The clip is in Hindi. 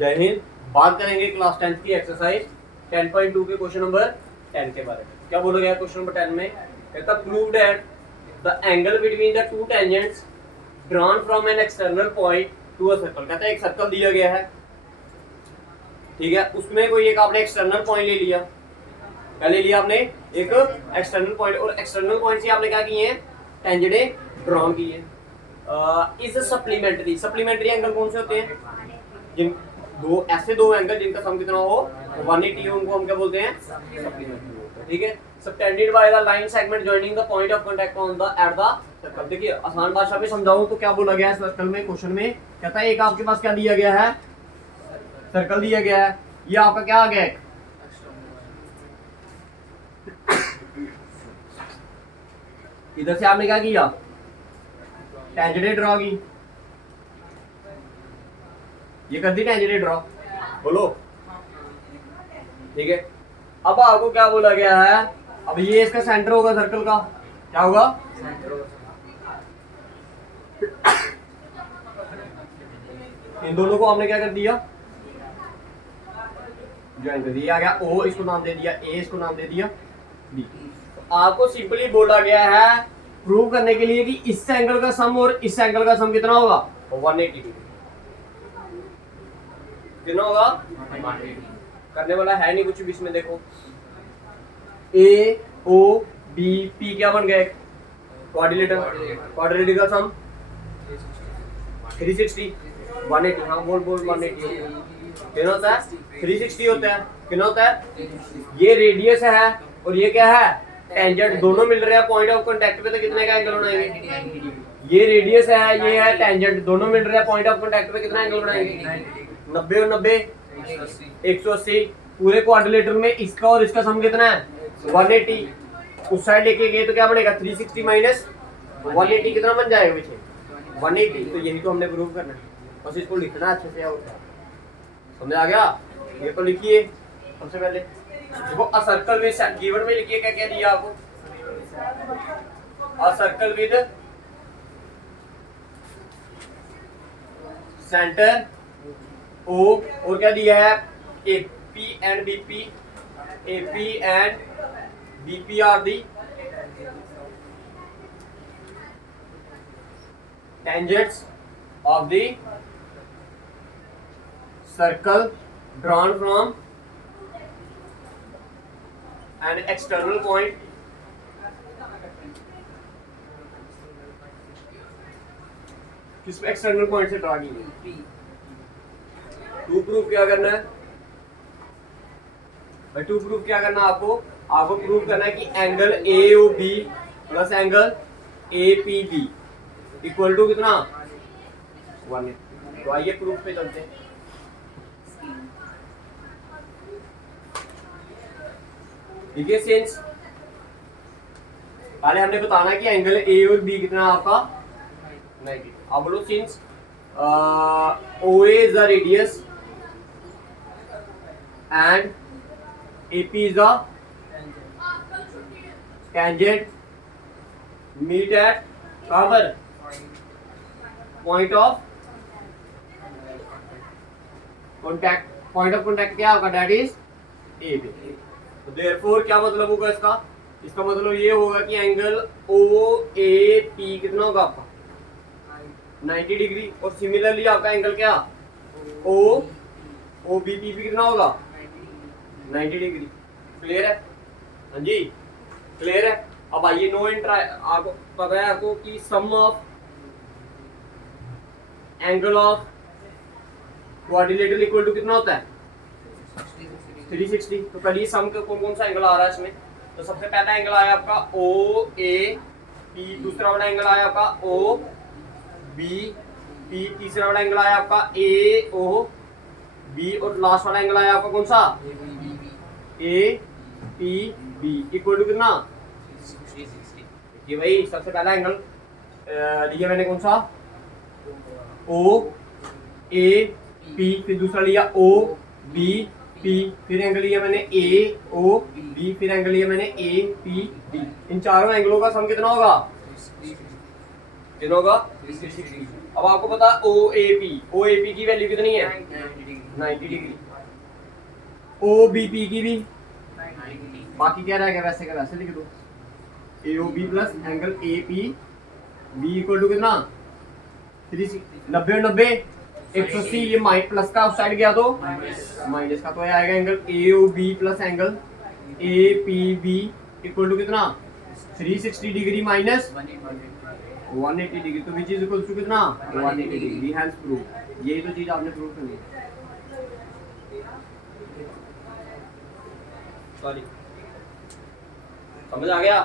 जय हिंद। बात करेंगे क्लास 10 की एक्सरसाइज 10.2 के क्वेश्चन नंबर 10 के बारे में। क्या बोला गया क्वेश्चन नंबर 10 में? कहता prove that the angle between the two tangents drawn from an external point to a circle. कहता है एक सर्कल दिया गया है, ठीक है, उसमें कोई एक आपने एक्सटर्नल पॉइंट ले लिया। क्या ले लिया आपने? एक एक्सटर्नल पॉइंट, और एक्सटर्नल पॉइंट से आपने क्या किए हैं? टेंजेंटें ड्रॉ की है। Is supplementary. सप्लीमेंट्री एंगल कौन से होते हैं? जिन दो ऐसे दो एंगल जिनका सम कितना हो 180 हो, उनको हम क्या बोलते हैं? सप्लीमेंट्री। ठीक है। Subtended by the line segment joining the point of contact on the at the circle. देखिए आसान भाषा में समझाऊं तो क्या बोला गया है सर्कल में, क्वेश्चन में कहता है एक आपके पास क्या दिया गया है? सर्कल दिया गया है। ये आपका क्या आ गया? इधर से आपने क्या किया? टेंजेंट ड्रॉ की। ये कर दी टेंजेंट ड्रॉ, बोलो। ठीक है। अब आपको क्या बोला गया है? अब ये इसका सेंटर होगा सर्कल का। क्या होगा? इन दोनों को हमने क्या कर दिया? ज्वाइन कर दिया। आ गया O, इसको नाम दे दिया A, इसको नाम दे दिया B। तो आपको सिंपली बोला गया है प्रूव करने के लिए कि इस एंगल का सम और इस एंगल का सम कितना होगा? 180 डिग्री। कितना होगा? 180। करने वाला है नहीं कुछ भी इसमें। देखो A O B P क्या बन गया? क्वाड्रिलेटरल। क्वाड्रिलेटरल का सम 360 180। हाँ बोल 180 कितना होता है? 360 होता है। कितना होता है? ये रेडियस है और ये क्या है? टेंजेंट। दोनों मिल रहे हैं पॉइंट ऑफ कांटेक्ट पे, तो कितने का एंगल बनाएंगे? ये रेडियस है, ये है टेंजेंट, दोनों मिल रहे हैं पॉइंट ऑफ कांटेक्ट पे, कितना एंगल बनाएंगे? 90 और 90 180। पूरे क्वाड्रिलेटरल में इसका और इसका सम कितना है? 180। उस साइड लेके गए तो क्या बनेगा? 360 माइनस 180 कितना बन जाएगा पीछे? 180। तो यही तो हमने प्रूव करना है, बस इसको लिखना अच्छे से। और समझ आ गया? ये तो लिखिए सबसे पहले। देखो अ सर्कल विद कीवर्ड में लिखिए क्या क्या दिया आपको? A circle with centre O, और क्या दिया है? AP and BP। AP and BP are the tangents of the circle drawn from an external point किस एक्सटर्नल पॉइंट से ड्रा की है? टू प्रूफ क्या करना है भाई? टू प्रूफ क्या करना है आपको? आपको प्रूफ करना है कि angle AOB plus angle APB equal to कितना? 180। तो आइए प्रूफ पे चलते हैं। ठीक है सिंस पहले हमने बताना कि एंगल A और B कितना आपका 90। अब बोलो since OA is the radius and AP is the tangent meet at कहाँ पर? Point of contact. Point of contact क्या होगा? That is A B. तो देयरफॉर क्या मतलब होगा इसका? इसका मतलब ये होगा कि एंगल OAP कितना होगा आपका? 90 डिग्री। और सिमिलरली आपका एंगल क्या? OBP भी कितना होगा? 90 डिग्री। क्लियर है? हाँ जी क्लियर है। अब आइए नो इंट्रा, आपको पता है आपको कि sum of angle of quadrilateral equal to कितना होता है? 360। तो करिए सम का कौन कौन सा एंगल आ रहा है इसमें? तो सबसे पहला एंगल आया आपका OAP, दूसरा वाला एंगल आया आपका OBP, तीसरा वाला एंगल आया आपका AOB, और लास्ट वाला एंगल आया आपका कौन सा? APB इक्वल टू कितना? 360। ये भाई सबसे पहला एंगल लिया मैंने कौन सा? OAP, फिर दूसरा लिया OBP, फिर एंगल लिया मैंने AOB, फिर एंगल लिया मैंने APB। इन चारों एंगलों का सम कितना होगा? कितना होगा? 360। अब आपको पता OAP की वैल्यू कितनी है 90 डिग्री, OBP की भी, बाकी क्या रह गया वैसे का वैसे लिख दो AOB plus angle AP B equal to कितना 90 और 90 180, ये माइनस प्लस का उस साइड गया तो माइनस का, तो ये आएगा angle AOB plus angle APB equal to कितना 360 डिग्री माइनस 180 डिग्री, तो विच इज इक्वल टू कितना 180 डिग्री, हैंस प्रूफ। यही तो चीज आपने प्रूव करनी है। सॉरी, समझ आ गया?